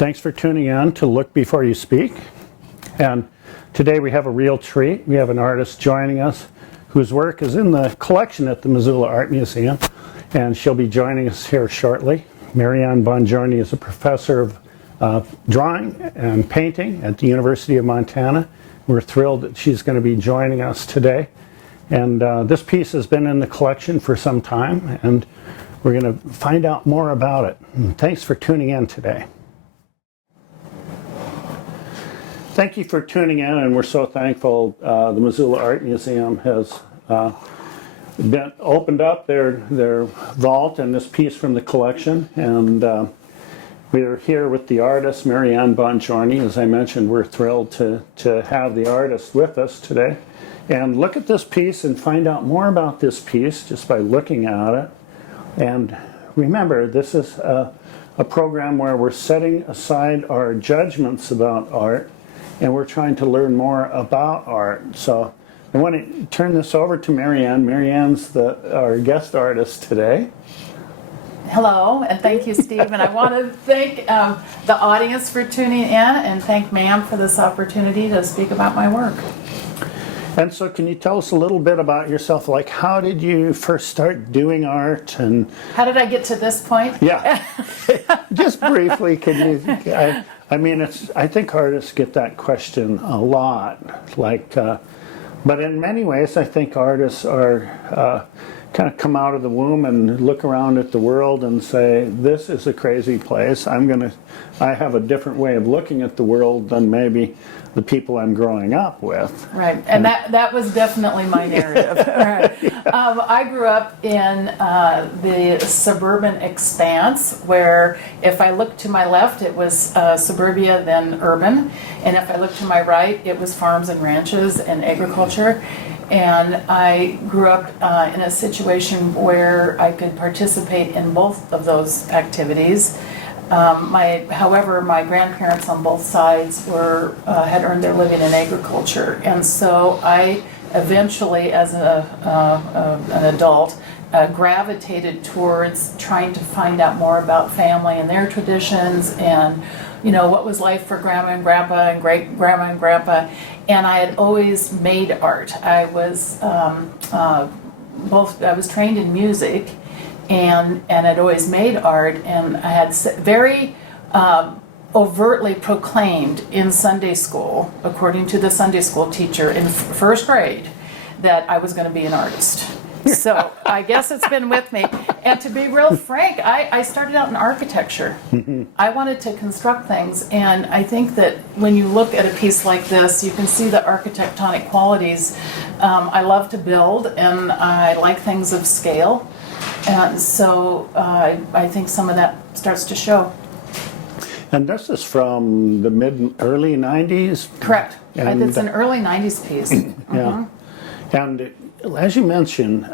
Thanks for tuning in to Look Before You Speak. And today we have a real treat. We have an artist joining us whose work is in the collection at the Missoula Art Museum, and she'll be joining us here shortly. Maryann Bonjorni is a professor of drawing and painting at the University of Montana. We're thrilled that she's going to be joining us today. And this piece has been in the collection for some time, and we're going to find out more about it. And thanks for tuning in today. Thank you for tuning in, and we're so thankful the Missoula Art Museum has opened up their vault and this piece from the collection. And we're here with the artist, Maryann Bonjorni. As I mentioned, we're thrilled to have the artist with us today. And look at this piece and find out more about this piece just by looking at it. And remember, this is a program where we're setting aside our judgments about art, and we're trying to learn more about art. So I want to turn this over to Maryann. Maryann's our guest artist today. Hello, and thank you, Steve. And I want to thank the audience for tuning in, and thank ma'am for this opportunity to speak about my work. And so can you tell us a little bit about yourself? Like, how did you first start doing art? And how did I get to this point? Yeah, just briefly, can you... I mean, I think artists get that question a lot. Like, but in many ways, I think artists are kind of come out of the womb and look around at the world and say, "This is a crazy place. I have a different way of looking at the world than maybe the people I'm growing up with." Right, and that was definitely my narrative. Right. I grew up in the suburban expanse where if I looked to my left, it was suburbia, then urban, and if I looked to my right, it was farms and ranches and agriculture. And I grew up in a situation where I could participate in both of those activities. However, my grandparents on both sides had earned their living in agriculture, and so I eventually, as an adult, gravitated towards trying to find out more about family and their traditions, and what was life for grandma and grandpa and great grandma and grandpa. And I had always made art. I was I was trained in music, and I'd always made art, and I had very overtly proclaimed in Sunday school, according to the Sunday school teacher in first grade, that I was going to be an artist. So I guess it's been with me. And to be real frank, I started out in architecture. I wanted to construct things, and I think that when you look at a piece like this, you can see the architectonic qualities. I love to build, and I like things of scale. And so I think some of that starts to show. And this is from the early 90s? Correct. And it's an early 90s piece. Yeah. And as you mentioned,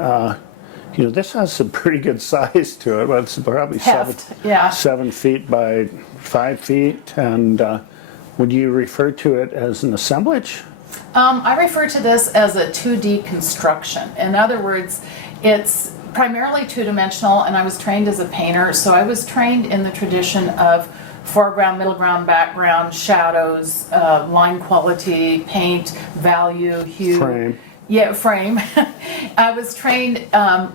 this has a pretty good size to it. It's probably Heft, yeah. 7 feet by 5 feet. And would you refer to it as an assemblage? I refer to this as a 2D construction. In other words, it's primarily two-dimensional, and I was trained as a painter, so I was trained in the tradition of foreground, middle ground, background, shadows, line quality, paint, value, hue. Frame. Yeah, frame. I was trained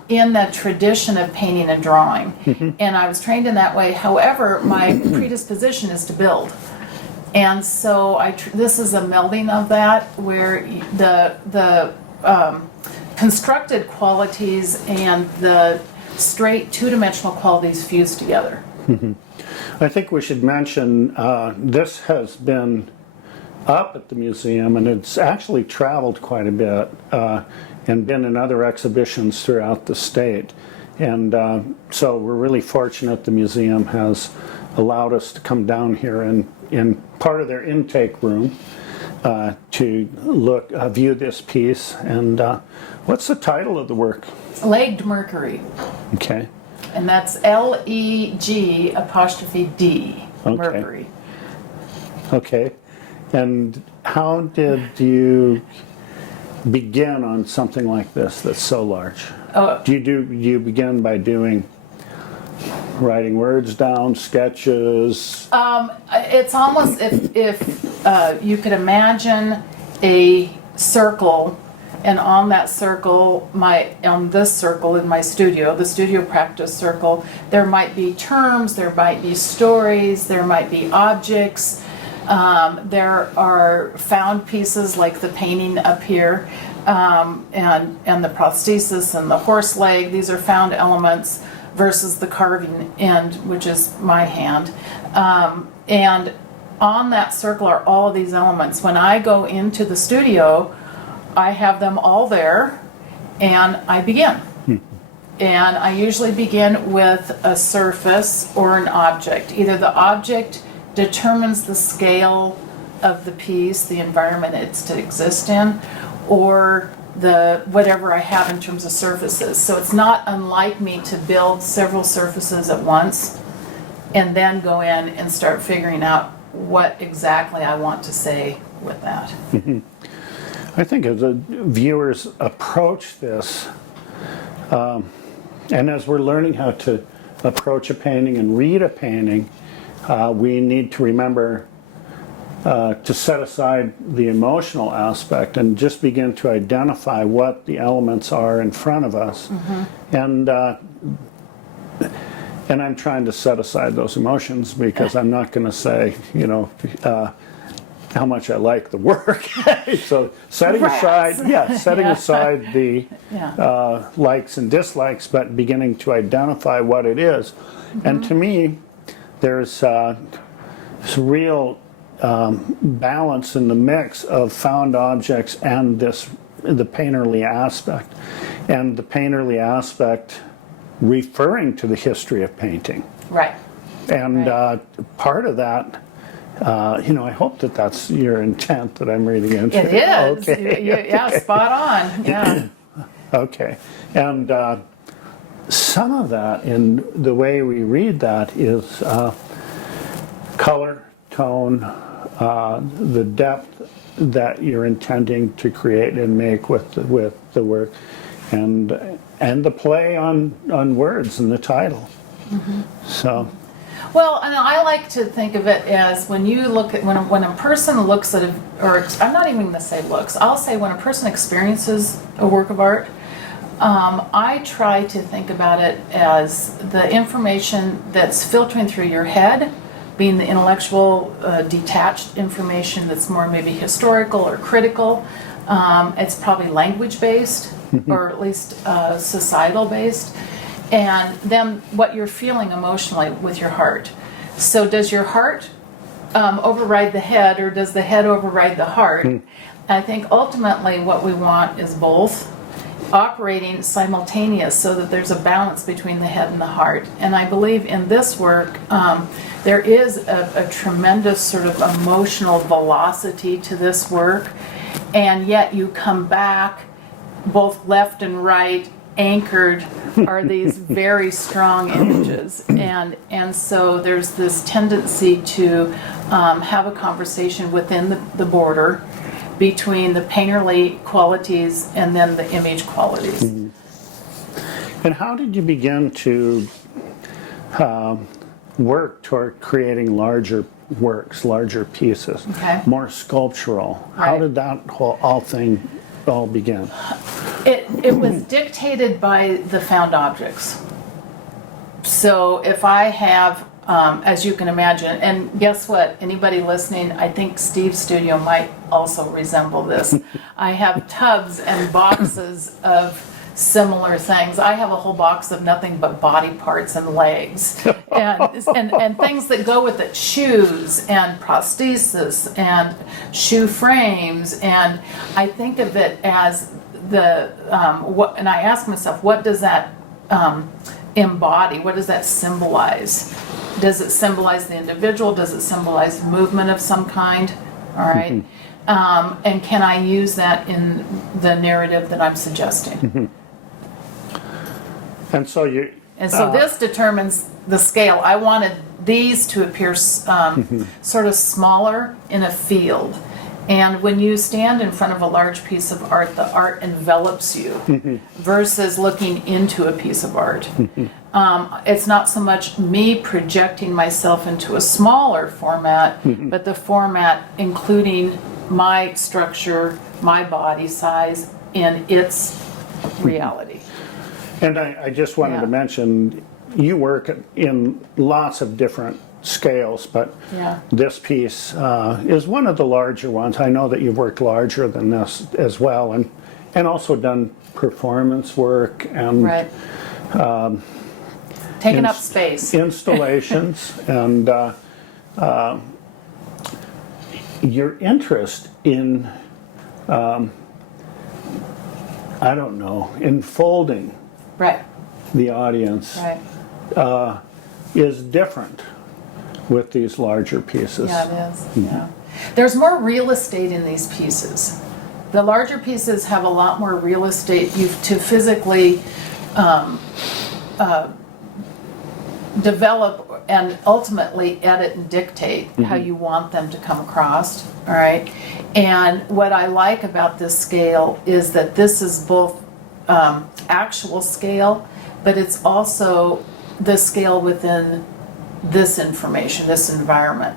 in that tradition of painting and drawing, and I was trained in that way. However, my predisposition is to build, and so this is a melding of that, where the constructed qualities and the straight two-dimensional qualities fuse together. I think we should mention this has been up at the museum, and it's actually traveled quite a bit and been in other exhibitions throughout the state. And so we're really fortunate the museum has allowed us to come down here in part of their intake room to view this piece. And what's the title of the work? Legged Mercury. Okay. And that's Leg'd', Okay. Mercury. Okay. And how did you begin on something like this that's so large? Do you begin by doing writing words down, sketches? It's almost if you could imagine a circle, and on that circle, on this circle in my studio, the studio practice circle, there might be terms, there might be stories, there might be objects. There are found pieces like the painting up here, and the prosthesis and the horse leg. These are found elements versus the carving end, which is my hand. And on that circle are all of these elements. When I go into the studio, I have them all there, and I begin. And I usually begin with a surface or an object. Either the object determines the scale of the piece, the environment it's to exist in, or the whatever I have in terms of surfaces. So it's not unlike me to build several surfaces at once and then go in and start figuring out what exactly I want to say with that. I think as the viewers approach this, and as we're learning how to approach a painting and read a painting, we need to remember to set aside the emotional aspect and just begin to identify what the elements are in front of us. And I'm trying to set aside those emotions because I'm not going to say, how much I like the work. So setting aside the likes and dislikes, but beginning to identify what it is. And to me, there's this real balance in the mix of found objects and the painterly aspect. And the painterly aspect referring to the history of painting. Right. And part of that, I hope that that's your intent that I'm reading into. It is. Okay. Yeah, spot on. Yeah. Okay. And some of that, in the way we read that, is color, tone, the depth that you're intending to create and make with the work, and the play on words in the title. So. Well, and I like to think of it as when you look at when a person looks at I'm not even going to say looks. I'll say when a person experiences a work of art, I try to think about it as the information that's filtering through your head, being the intellectual, detached information that's more maybe historical or critical. It's probably language based, or at least societal based. And then what you're feeling emotionally with your heart. So does your heart override the head, or does the head override the heart? I think ultimately what we want is both operating simultaneous so that there's a balance between the head and the heart. And I believe in this work there is a tremendous sort of emotional velocity to this work, and yet you come back both left and right anchored are these very strong images, and so there's this tendency to have a conversation within the border between the painterly qualities and then the image qualities. And how did you begin to work toward creating larger works, larger pieces, more sculptural? How did that all begin? It was dictated by the found objects. So if I have, as you can imagine, and guess what, anybody listening, I think Steve's studio might also resemble this. I have tubs and boxes of similar things. I have a whole box of nothing but body parts and legs and things that go with it, shoes and prosthesis and shoe frames, and I think of it as and I ask myself, what does that embody? What does that symbolize? Does it symbolize the individual? Does it symbolize movement of some kind? All right. And can I use that in the narrative that I'm suggesting? And so this determines the scale. I wanted these to appear sort of smaller in a field. And when you stand in front of a large piece of art, the art envelops you versus looking into a piece of art. It's not so much me projecting myself into a smaller format, but the format including my structure, my body size in its reality. And I just wanted to mention, you work in lots of different scales, but this piece is one of the larger ones. I know that you've worked larger than this as well, and also done performance work and taking up space, installations, and your interest in I don't know, enfolding the audience is different with these larger pieces. Yeah, it is. Yeah. There's more real estate in these pieces. The larger pieces have a lot more real estate to physically develop and ultimately edit and dictate how you want them to come across. All right. And what I like about this scale is that this is both actual scale, but it's also the scale within this information, this environment.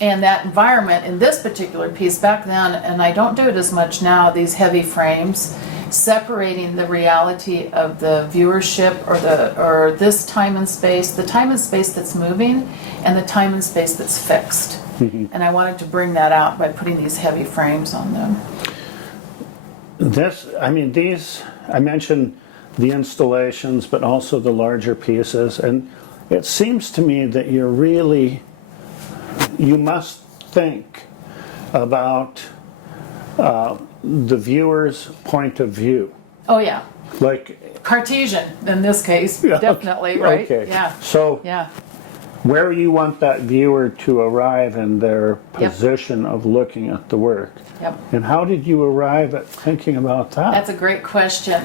And that environment in this particular piece back then, and I don't do it as much now, these heavy frames, separating the reality of the viewership or this time and space, the time and space that's moving and the time and space that's fixed. And I wanted to bring that out by putting these heavy frames on them. These, I mentioned the installations, but also the larger pieces, and it seems to me that you must think about the viewer's point of view. Oh yeah. Like Cartesian in this case, definitely, right? Okay. Yeah. So where you want that viewer to arrive in their position of looking at the work. And how did you arrive at thinking about that? That's a great question.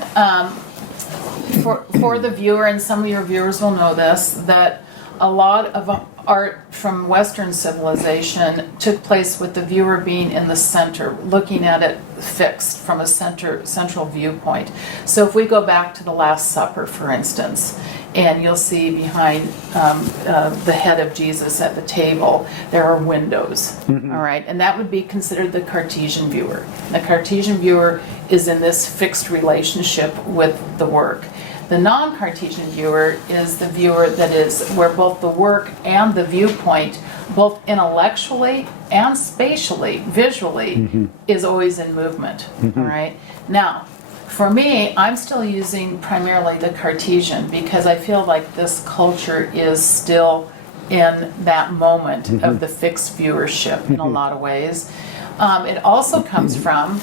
For the viewer, and some of your viewers will know this, that a lot of art from Western civilization took place with the viewer being in the center, looking at it fixed from a central viewpoint. So if we go back to the Last Supper, for instance, and you'll see behind the head of Jesus at the table, there are windows, all right? And that would be considered the Cartesian viewer. The Cartesian viewer is in this fixed relationship with the work. The non-Cartesian viewer is the viewer that is where both the work and the viewpoint, both intellectually and spatially, visually, is always in movement, all right? Now, for me, I'm still using primarily the Cartesian because I feel like this culture is still in that moment of the fixed viewership in a lot of ways. It also comes from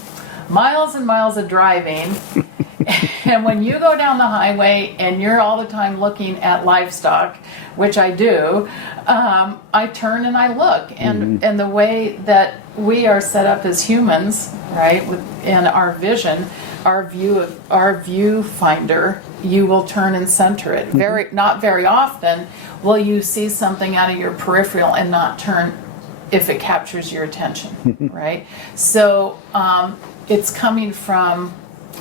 miles and miles of driving. And when you go down the highway and you're all the time looking at livestock, which I do, I turn and I look. And the way that we are set up as humans, right, in our vision, our viewfinder, you will turn and center it. Not very often will you see something out of your peripheral and not turn if it captures your attention, right? So it's coming from,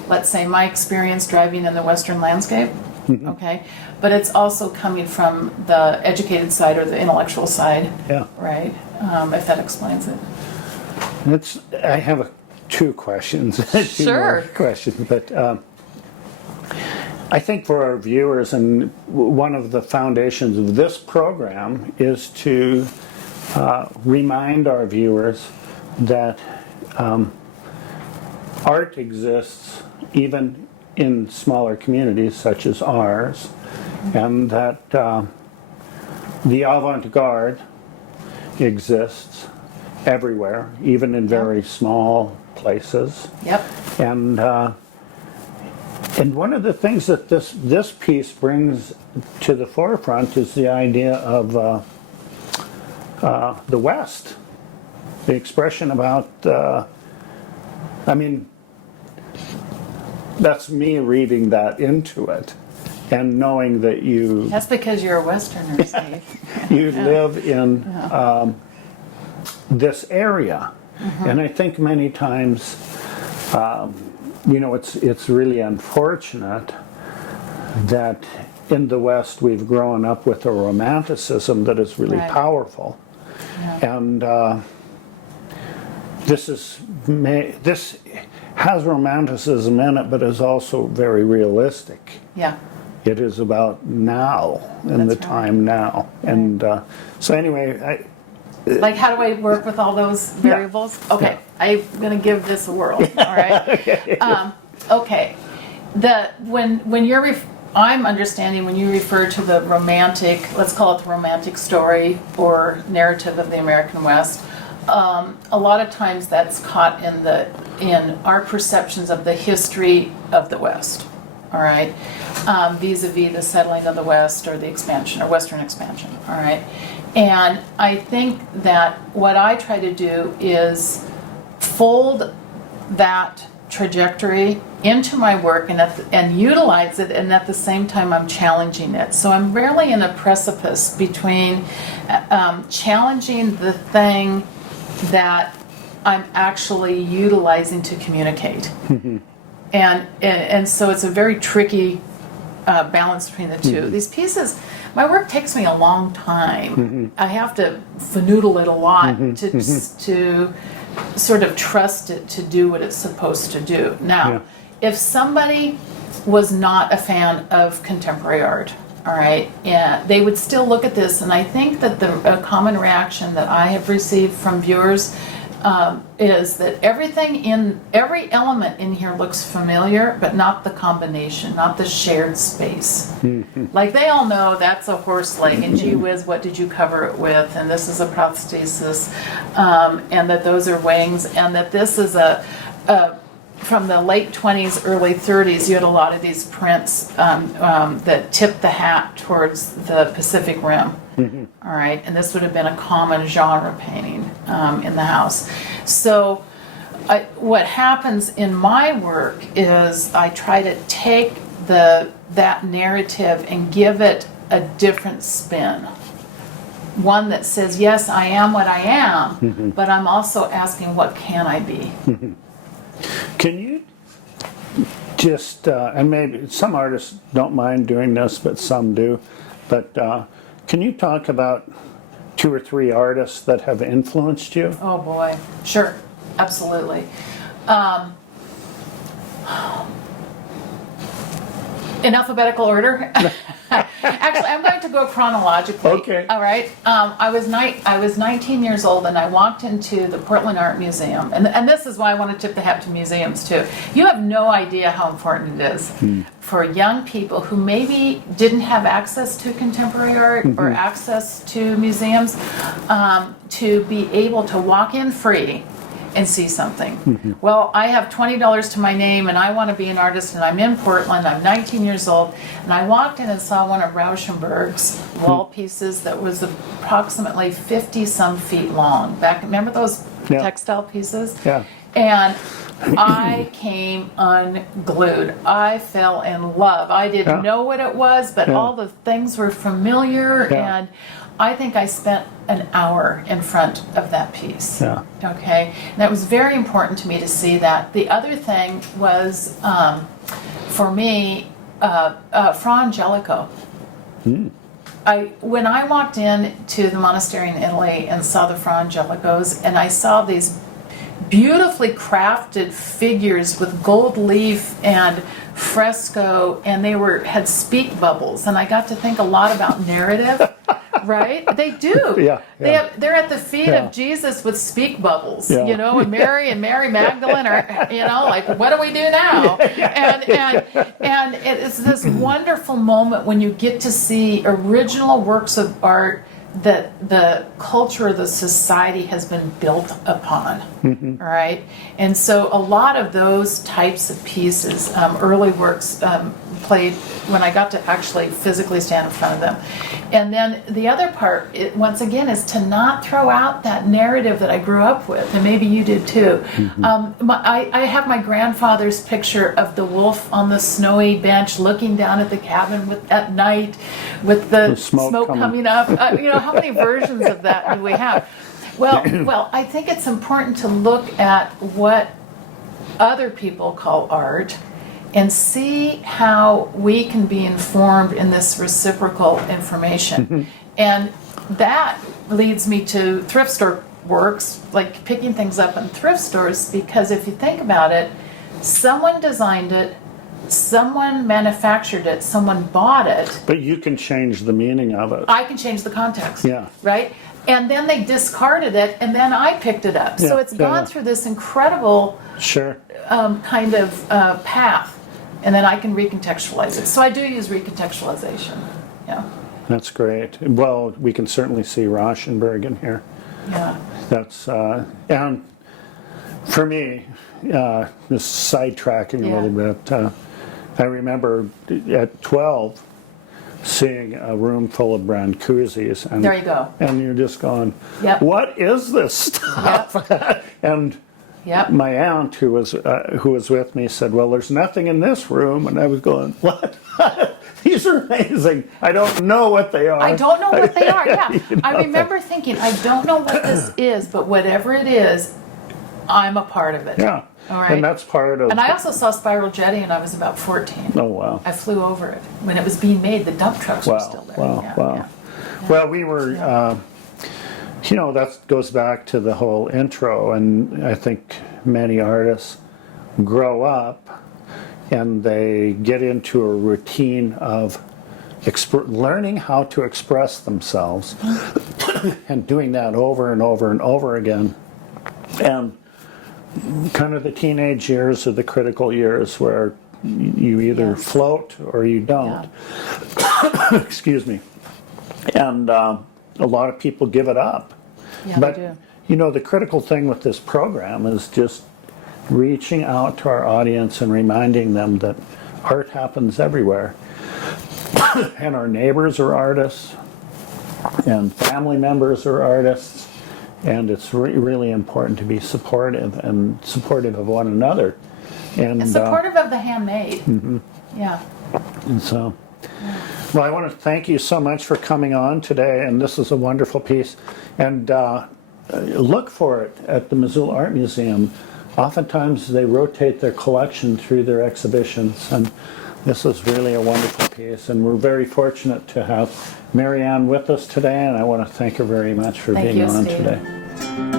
let's say, my experience driving in the Western landscape, okay? But it's also coming from the educated side or the intellectual side, right? If that explains it. I have two questions. Sure. Questions, but I think for our viewers, and one of the foundations of this program is to remind our viewers that art exists even in smaller communities such as ours, and that the avant-garde exists everywhere, even in very small places. And one of the things that this piece brings to the forefront is the idea of the West, the expression about that's me reading that into it and knowing that you... That's because you're a Westerner, Steve. You live in this area. And I think many times, you know, it's really unfortunate that in the West we've grown up with a romanticism that is really Right. powerful. Yeah. And this has romanticism in it, but is also very realistic. Yeah. It is about now and the That's right. time now. And so anyway, Like, how do I work with all those variables? Okay, I'm gonna give this a whirl. All right. Okay. When you're I'm understanding when you refer to the romantic, let's call it the romantic story or narrative of the American West. A lot of times that's caught in our perceptions of the history of the West. All right, vis-a-vis the settling of the West or the expansion or Western expansion. All right, and I think that what I try to do is fold that trajectory into my work and utilize it, and at the same time I'm challenging it. So I'm rarely in a precipice between challenging the thing that I'm actually utilizing to communicate. And so it's a very tricky balance between the two. These pieces, my work takes me a long time. I have to fanoodle it a lot to sort of trust it to do what it's supposed to do. Now, if somebody was not a fan of contemporary art, all right, yeah, they would still look at this, and I think that a common reaction that I have received from viewers is that every element in here looks familiar, but not the combination, not the shared space. Like, they all know that's a horse leg, and gee whiz, what did you cover it with? And this is a prosthesis, and that those are wings, and that this is from the late 20s, early 30s, you had a lot of these prints that tipped the hat towards the Pacific Rim. All right, and this would have been a common genre painting in the house. So what happens in my work is I try to take that narrative and give it a different spin. One that says, yes, I am what I am, but I'm also asking, what can I be? can you just, and maybe some artists don't mind doing this, but some do, but can you talk about 2 or 3 artists that have influenced you? Oh boy, sure, absolutely. In alphabetical order? Actually, I'm going to go chronologically. Okay. All right. I was 19 years old, and I walked into the Portland Art Museum, and this is why I want to tip the hat to museums too. You have no idea how important it is for young people who maybe didn't have access to contemporary art or access to museums to be able to walk in free and see something. Well, I have $20 to my name, and I want to be an artist, and I'm in Portland. I'm 19 years old, and I walked in and saw one of Rauschenberg's wall pieces that was approximately 50-some feet long. Remember those textile pieces? Yeah. And I came unglued. I fell in love. I didn't know what it was, but all the things were familiar, and I think I spent an hour in front of that piece. Yeah. Okay, and that was very important to me to see that. The other thing was, for me, Fra Angelico. When I walked in to the monastery in Italy and saw the Fra Angelicos, and I saw these beautifully crafted figures with gold leaf and fresco, and they had speak bubbles, and I got to think a lot about narrative. Right? They do. Yeah. They're at the feet of Jesus with speak bubbles, Yeah. and Mary Magdalene are, like, what do we do now? And it's this wonderful moment when you get to see original works of art that the culture of the society has been built upon, right? And so a lot of those types of pieces, early works, played when I got to actually physically stand in front of them. And then the other part, once again, is to not throw out that narrative that I grew up with, and maybe you did too. I have my grandfather's picture of the wolf on the snowy bench looking down at the cabin at night with the smoke coming up. How many versions of that do we have? Well, I think it's important to look at what other people call art and see how we can be informed in this reciprocal information. And that leads me to thrift store works, like picking things up in thrift stores, because if you think about it, someone designed it, someone manufactured it, someone bought it. But you can change the meaning of it. I can change the context. Yeah. Right? And then they discarded it, and then I picked it up. So Yeah, it's yeah, gone yeah. through this incredible Sure. kind of path, and then I can recontextualize it. So I do use recontextualization. Yeah. That's great. Well, we can certainly see Rauschenberg in here. Yeah. That's, and for me, just sidetracking a Yeah. little bit, I remember at 12 seeing a room full of Brancusis. And, There you go. And you're just going, Yep. what is this stuff? And Yep. my aunt, who was with me, said, well, there's nothing in this room. And I was going, what? These are amazing. I don't know what they are. I don't know what they are. Yeah. You know? I remember thinking, I don't know what this is, but whatever it is, I'm a part of it. Yeah. All right. And that's part of. And I also saw Spiral Jetty, and I was about 14. Oh, wow. I flew over it when it was being made. The dump trucks were Wow, still there. wow, Yeah, wow. yeah. Well, we were, that goes back to the whole intro, and I think many artists grow up and they get into a routine of learning how to express themselves and doing that over and over and over again. And kind of the teenage years are the critical years where you either Yes. float or you don't. Excuse me. And a lot of people give it up. Yeah, But, they do. the critical thing with this program is just reaching out to our audience and reminding them that art happens everywhere. And our neighbors are artists, and family members are artists, and it's really important to be supportive of one another. And Supportive of the handmade. Yeah. And so, well, I want to thank you so much for coming on today, and this is a wonderful piece. And look for it at the Missoula Art Museum. Oftentimes they rotate their collection through their exhibitions, and this is really a wonderful piece. And we're very fortunate to have Maryann with us today, and I want to thank her very much for Thank being you, on Steve. today.